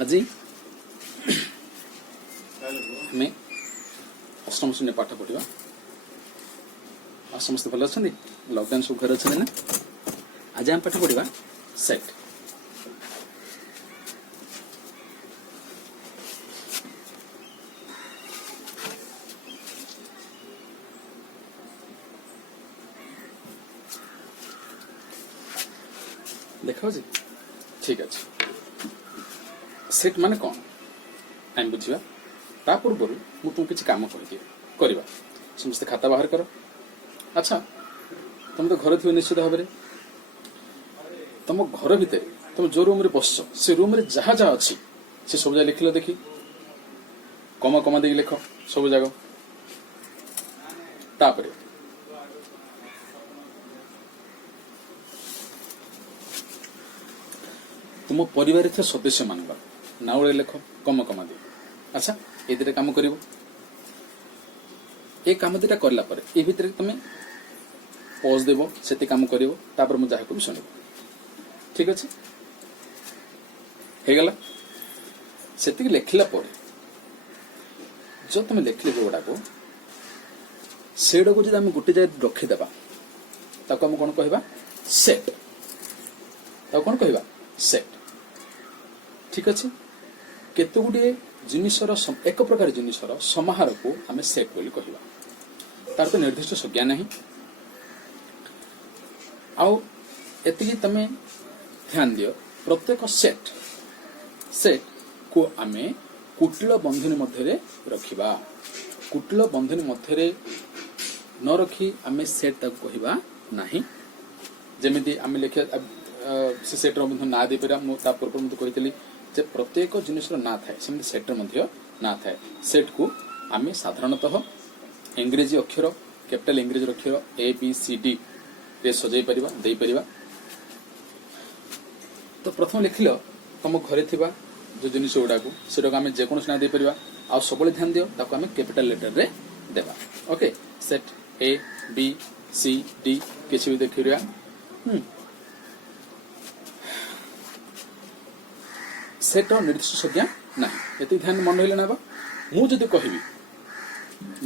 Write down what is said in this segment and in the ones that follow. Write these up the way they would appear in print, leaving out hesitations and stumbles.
आज आम अष्टम श्रेणी पाठ पढ़ा समस्त भल अच्छा लॉकडाउन सब घर अच्छा ना आज आम पाठ पढ़ा सेट। देखा जी ठीक अच्छे सेट माने कौन आम बुझा ता पूर्व मुझे तुमको किसी कम कहीदिए करवा समस्ते खाता बाहर कर। अच्छा तुम तो घर थी निश्चित भाव तुम घर भितर तुम जो रूम बस से रूम जहाँ जहाँ अच्छी से सब जगह लिखल देखी कमा कमा दे लिख सब जगह तापर तुम परिवार सदस्य मान ना उड़े लेख कम कमा दे। अच्छा ये दुटा कम कर कम दुटा करला पर ए भितर तुम पज देव से कम कर मुझे भी शुण ठीक अच्छे हो गला से लिखला जो तुम लिखले जो गुड़ाक से आम गोटे जगह रखीदे आम कौन कह सेट कौन कह सेट ठीक अच्छे केते गुड़े जिनिसर एक प्रकार जिनिसर समाहार को आम सेट बोली कहवा तार तो निर्दिष्ट संज्ञा नहीं आउ एति तमें ध्यान दियो प्रत्येक सेट सेट को आम कुटिल बंधनी मध्य रखिबा कुटिल बंधनी मध्य न रखी आम सेट तक कहवा नहीं जमीती आम लिखे से सेटर ना दे पारा पूर्व मुझे कही जे प्रत्येक जिनिसर ना थाए सेमती सेटर मध्य ना थाए सेट को आम साधारणतः इंग्रेजी अक्षर कैपिटल इंग्रेजी अक्षर ए बी सी डी रे सजाई परिबा देई परिबा। तो प्रथम लिखिल तुम घरे थिबा जो जिनिस गुड़ा को सेटा आम जेकोसी ना दे परिबा आ सब ध्यान दियो ताको आम कैपिटल लेटर रे देबा okay set A B C D किसी भी देखिरिया सेट निर्दिष्ट संज्ञा ना ये ध्यान मन रही ना मुझे कहबी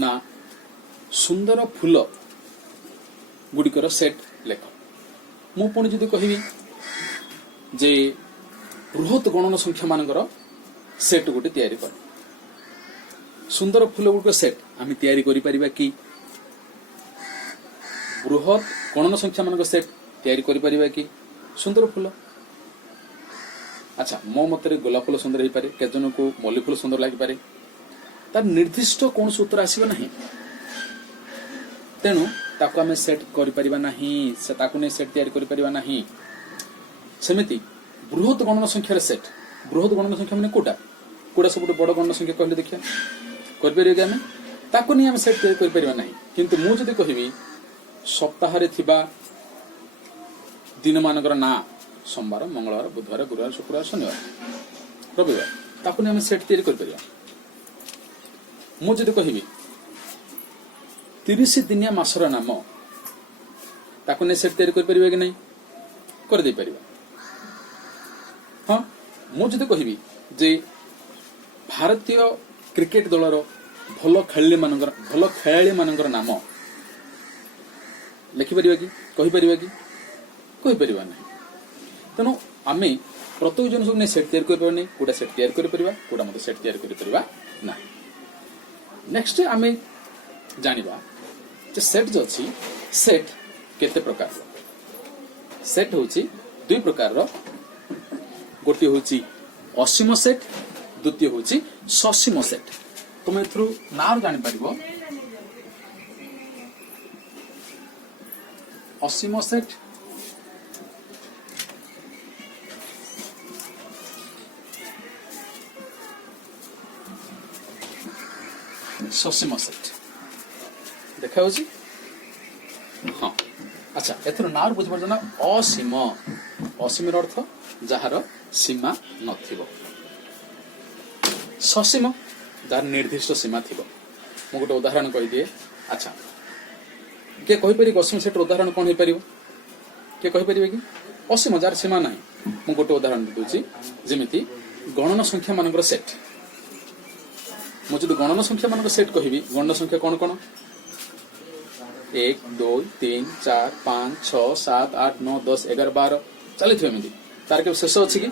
ना सुंदर फूल गुड़िकर सेट लेख मु पुणी जदि कहबी जे बृहत गणन संख्या मानकर सेट गोटे तैयारी कर सुंदर फूल गुड़िक सेट आम तैयारी करि परिबा कि बृहत गणन संख्या मानक सेट तैयारी करि परिबा कि सुंदर फूल। अच्छा मो मत गोलाप फूल सुंदर हो पारे केजन को मल्ली फूल सुंदर लगी पारे तार निर्दिष्ट कौन सूत्र आसब ना तेणु ताको आम सेट करिपरिबा नहीं से ताको नहीं सेट तैयारी करिपरिबा नहीं सेमिति बृहत गणन संख्यार सेट बृहत गणन संख्या माने कोटा कोटा सब बड़ गणन संख्या कहले देखिया करिपरिबा कि आम ताको नहीं आम सेट तैयारी करिपरिबा नहीं किंतु मु जदि कहबी सप्ताह रे थिबा दिन मानकर ना सोमवार मंगलवार बुधवार गुरुवार शुक्रवार शनिवार रविवार ताको नहीं आम सेट तैयारी करिपरिबा। मु जदि कहबी 30 दिनिया मासर नाम ताको नहीं सेट तैयारी करिपरिबा कि नहीं कर दे परिबा। हाँ मु जदि कहबी जे भारतीय क्रिकेट दलर भल खेलाड़ी मानकर नाम लिखिपर कि कहीपर कि कहीपर ना तेणु आम प्रत्येक जन सब सेट तैयारी कर कोटा सेट तैयारी करा मत सेट तैयारी कर ना। नेक्स्ट आम जानिबा जे सेट जो अच्छी सेट केते प्रकार सेट होची दुई प्रकार गोटे होची असीम सेट द्वितीय होची ससीम सेट तुम एथरू ना जानि परिबो असीम सेट ससीम सेट देखा होची हाँ। अच्छा एथर ना बुझिपार ना असीम असीम अर्थ जार सीमा नथिबो ससीम जार निर्दिष्ट सीमा थिबो मु गोटे उदाहरण कहि दिए। अच्छा के कहि परि असीम सेट उदाहरण कोन हे परिबो के कहि परिबे कि असीम जार सीमा नाही मु गोटे उदाहरण दूची जेमिति गणन संख्या मानकर सेट मुझे गणन संख्या मानकर सेट कहबी गणन संख्या कौन कौन 1 2 3 4 5 6 7 8 9 10 11 12 चली थे एमती तार के शेष अच्छी कि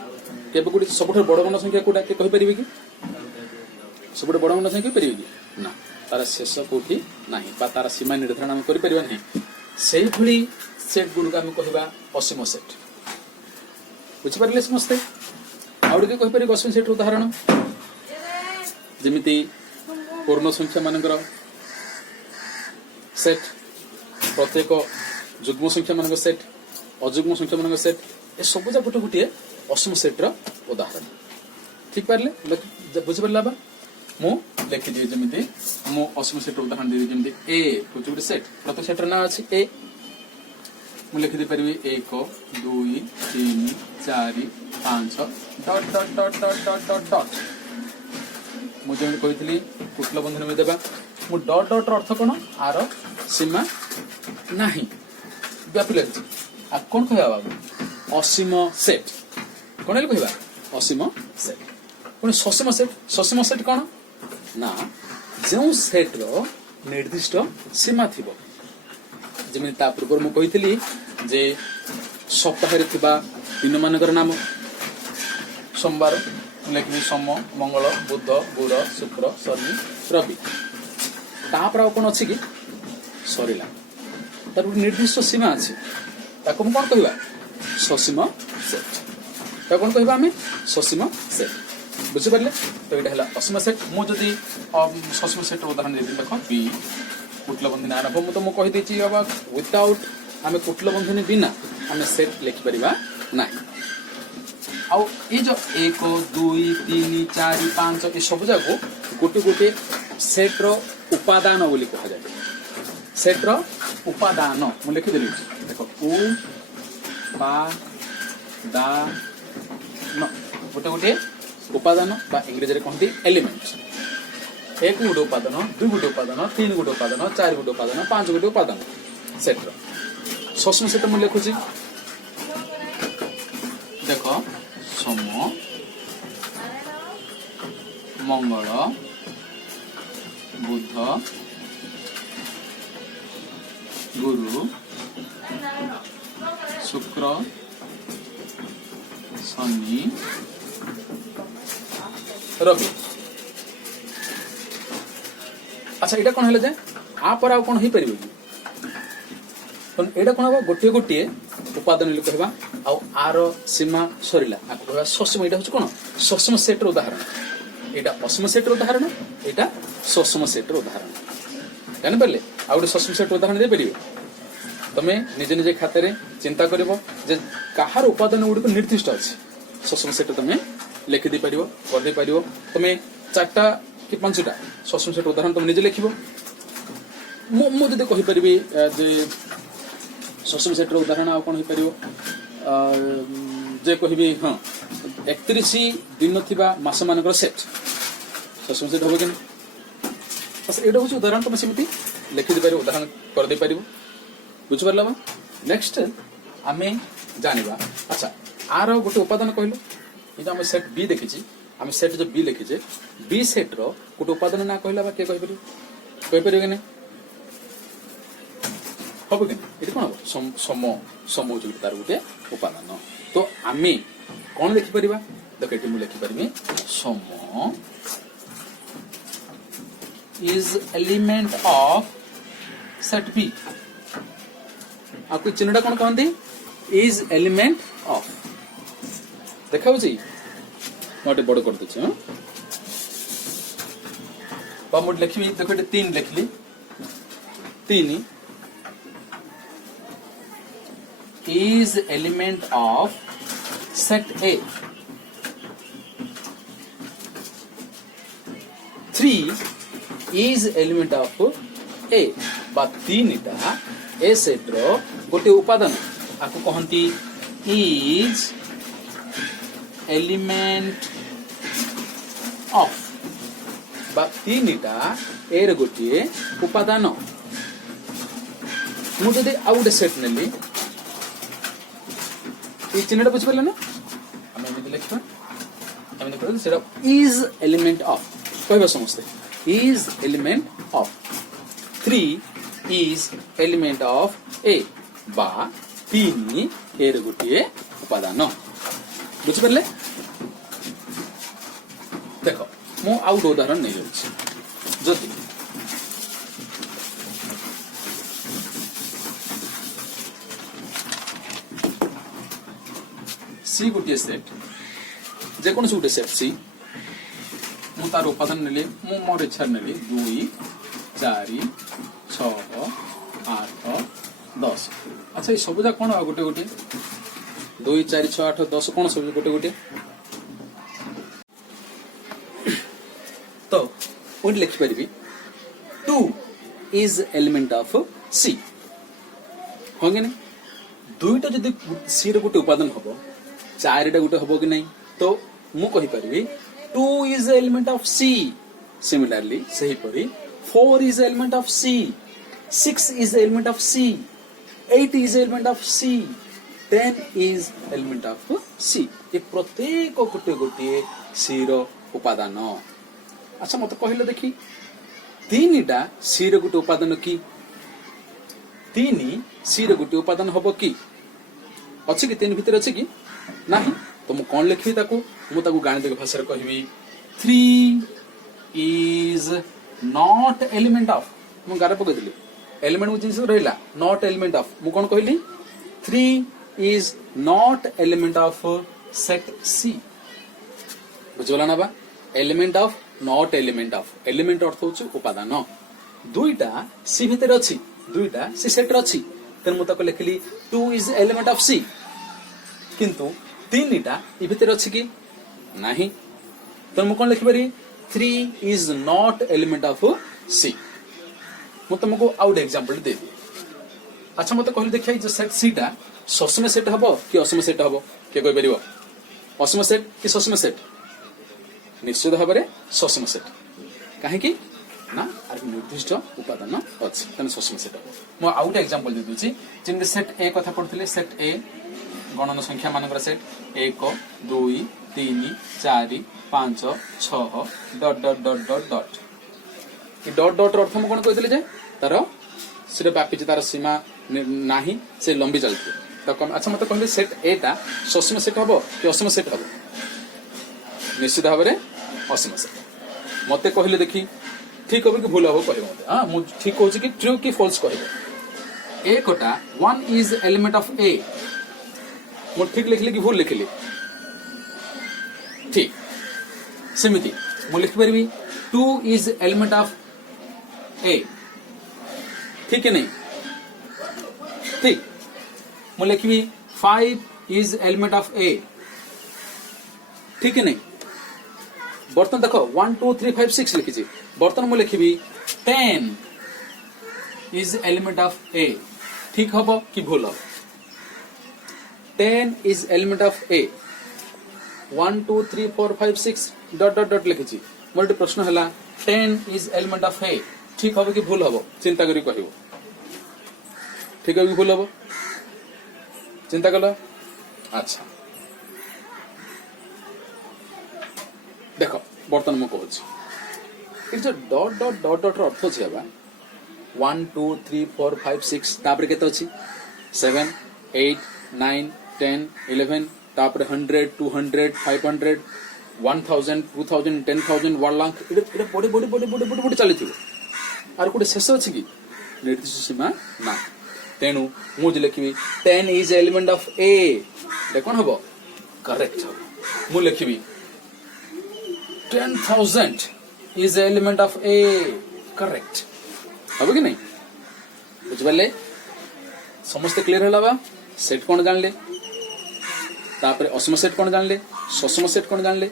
केबे गुडी सबुठ बड़ गण संख्या कोटा के कहि परिबे कि सबुठ बड़ गण संख्या परिबे कि ना तार शेष कोठी नाही बा तार सीमा निर्धारण हम करि परिबा नहीं सेही भली सेट गुड हम कहबा असीम सेट बुझि परले समस्ते आउड के कहि परिबे असीम सेट उदाहरण जेमिति पूर्ण संख्या मानकर सेट प्रत्येक जुग्म संख्या मानकर सेट अजुग्म संख्या मानकर सेट ए सब जा गोटे गोटे असीम सेट रो उदाहरण ठीक पारले बुझि परला बा मु लिखि दिए जेमिति मु असीम सेट उदाहरण दे जेमिति ए कुछ गोटे सेट प्रत्येक सेट रो नाम अछि ए मु लिखि दे परबी 1 2 3 4 5 dot dot dot dot dot dot dot मुझे कही कुशल बंधन में देवा मु डॉट डॉट अर्थ कौन आर सीमा नहीं व्यापी लगी आ कौन कह बाबू असीम सेट कौन कह असीम सेट पुणी ससीम सेट कौन ना जो सेट रो निर्दिष्ट सीमा थी जमी पूर्व मुझे कही जे सप्ताह दिन मानकर नाम सोमवार लिखी सोम मंगल बुध गुर शुक्र शनि रवि तापर कौन अच्छी कि सरला तार गोटे निर्दिष्ट सीमा अच्छी ताको कौन कहवा ससीम सेट ताको कौन कहवा आम ससीम सेट बुझिपारे तो यहाँ है असीम सेट मुझे ससीम सेट उदाहरण दे देख बी कुटल बंधनी आरंभ मुझे तो मुझे विदाउट आम कुटल बंधनी बिना आम सेट लिखिपर ना आउ ये जो 1 2 3 4 5 ये सब जाक गोटे गोटे सेट रो उपादान बोली कह जाए सेट रो उपादान मुझे लिखिदेली देख उ पा दा न गोटे गोटे उपादान बा इंग्रेजी रे कहती एलिमेंट 1 गोटे उपादान 2 गोटे उपादान 3 गोटे उपादान 4 गोटे उपादान 5 गोटे उपादान सेट रो ससीम सेट मुझे लिखुची देख सोम मंगल बुध गुरु शुक्र शनि रवि अच्छा यहाँ कौन है आपर आउ कौन हो पार यहाँ कौन हम गोटे गोटे उपादान कहवा आर सीमा सरला कहवा ससीम यहाँ हूँ कौन ससीम सेट उदाहरण यहाँ असीम सेट उदाहरण यहाँ ससीम सेट उदाहरण जानीपारे आ गए ससीम सेट उदाहरण दे पारे तुम निजे निजे खाते चिंता कर कहार उपादान गुड़िक निर्दिष्ट अच्छी ससीम सेट तुम लिखिदे पार करदे पार तुम 4टा कि 5टा ससीम सेट उदाहरण तुम निजे लिख मुझे कहीपरि जे ससीम सेट उदाहरण आ कौन हो पार जे कहबी हाँ 31 दिन थिबा मास मानकर सेट ससीम सेट हम कि यहाँ हूँ उदाहरण तुम सेमती लिखिदे पार उदाहरण करदे पार बुझिपार नेक्स्ट आम जाना अच्छा आर गोटे उपादान कहलु ये आम सेट बी देखी आम सेट जो बी लिखीचे बी सेट रो गोटे उपादान ना कहला किए कहीपर कि नहीं हम कि ये कौन हम सम सम हूँ तार गोटे उपादान तो आम कौन लिखिपर देख ये मुझे लिखिपारि some is element of set B आपको चिन्हटा कौन कहते इज एलिमेंट ऑफ देखा मुझे बड़ कर दूसरी हाँ मुझे लिखी देख 3 लिखली 3 is element of set A 3 is element of A बा 3टा ए सेट रो गोटे उपादान आपको कहती is element of बा 3टा ए गोटे उपादान मुझे आउ गोटे सेट नेली ये चिन्हटा बुझिपारे ना आम एमती लिखा संबंध कर सेटा इज एलिमेंट ऑफ कहबो समस्ते is element of 3 is element of A बा 3 ए रे गोटे उपादान बुझि परले देखो मु आउट उदाहरण नहीं जाउछि जदि सी गोटे सेट जेको गोटे सेट सी मु तार उपादान नेली मु मोर इच्छा नेली 2 4 6 8 10 अच्छा ये सबुजा कौन गोटे गोटे 2 4 6 8 10 कौन सब गोटे गोटे तो वो लिखिपारि 2 इज एलिमेंट ऑफ सी होंगे नहीं दुईटा जदि सी रे गोटे उपादान हबो 4 टा गोटे हबो कि नहीं तो मु कहि परिबी 2 is element of C similarly सही परी 4 is element of C 6 is the element of C, 8 is the element of C, 10 is element of C. ये प्रत्येक गोटे गोटे C रो उपादान अच्छा मत कहले देखी 3टा C रो गोटे उपादान की 3 C रो गोटे उपादान हबो की अछि कि 3 भीतर अछि कि नाही तो मु कोन लिखबी ताको मु ताको गणितिक भाषा रे कहबी 3 is not element of मु गारे पकय दिली एलिमेंट जिनस रहिला नॉट एलिमेंट ऑफ मु कोन कहली 3 is not element of set C बुझला ना बा element of not element of element अर्थ होछु उपादान दुईटा सी भीतर अछि दुईटा सी सेट रे अछि तन मु ताको लिखली 2 इज एलिमेंट ऑफ सी किंतु तीनटा इ भीतर अछि कि नाही तन मु कोन लिखबरी 3 इज नॉट एलिमेंट ऑफ सी मु तुमको आउट एग्जांपल दे दी अच्छा मते कहले देखै जे सेट सी टा ससम सेट हबो कि असम सेट हबो के कोइ परिबो असम सेट कि ससम सेट निश्चित भाबरे ससम सेट काहे कि ना आर निर्दिष्ट उपादान अछि तने ससम सेट हबो मु आउट एग्जांपल दे दुछि जिन सेट ए कथा पढथिले सेट ए गणन संख्या मानकर set 1 2 3 4 5 6 dot dot dot dot dot कि डॉट डॉट अर्थ हम कोन कहथिले जे तार सिरे व्यापी तार सीमा नाही से लंबी चलती तो कम अच्छा मत कहले सेट ए टा ससम सेट हबो कि असम सेट हबो निश्चित भाव में असम सेट मते कहले देखी ठीक हबो कि भूल हबो कहबो मते हां मु ठीक कहूची कि ट्रू कि फॉल्स कहबो ए कोटा 1 इज एलिमेंट ऑफ ए मु ठीक लिखली कि भूल लिखली ठीक समिति मु लिख परबी 2 इज एलिमेंट ऑफ ए ठीक है नहीं ठीक मु लिखबी 5 इज एलिमेंट ऑफ ए ठीक है नहीं बर्तन देखो 1 2 3 5 6 लिखी बर्तन मु लिखबी 10 इज एलिमेंट ऑफ ए ठीक हबो कि भूल हबो 10 is element of A 1 2 3 4 5 6 dot dot dot लिखी मोर प्रश्न हला 10 इज एलिमेंट ऑफ ए ठीक हबो कि भूल हबो चिंता करी कहबो ठीक है कि भूल हबो चिंता कलो अच्छा देखो बर्तन मु कहूँ जो डॉट डॉट डॉट डॉट अर्थ अछि बा 1 2 3 4 5 6 तापर केते अछि 7 8 9 10 11 तापर 100 200 500 1000 2000 10000 1 लाख इडे बड़े बड़े बड़े बड़े बड़े बड़े चली थी आर कोटे शेष अछि कि निर्दिष्ट सीमा ना तेनु मु जे लिखबी 10 इज एलिमेंट ऑफ ए ले कोन हबो करेक्ट हबो मु लिखबी 10000 is element of A correct हबो कि नहीं बुझ बले समस्त क्लियर हला बा सेट कोन जानले तापर असम सेट कोन जानले ससम सेट कोन जानले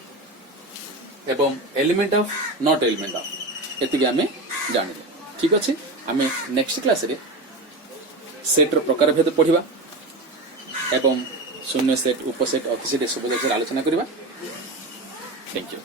एवं element of not element of एति आमे जानिले ठीक अछि आमे नेक्स्ट क्लास रे सेट रो प्रकार भेद पढिबा एवं शून्य सेट उपसेट अतिसेट सब आलोचना करिबा थैंक यू।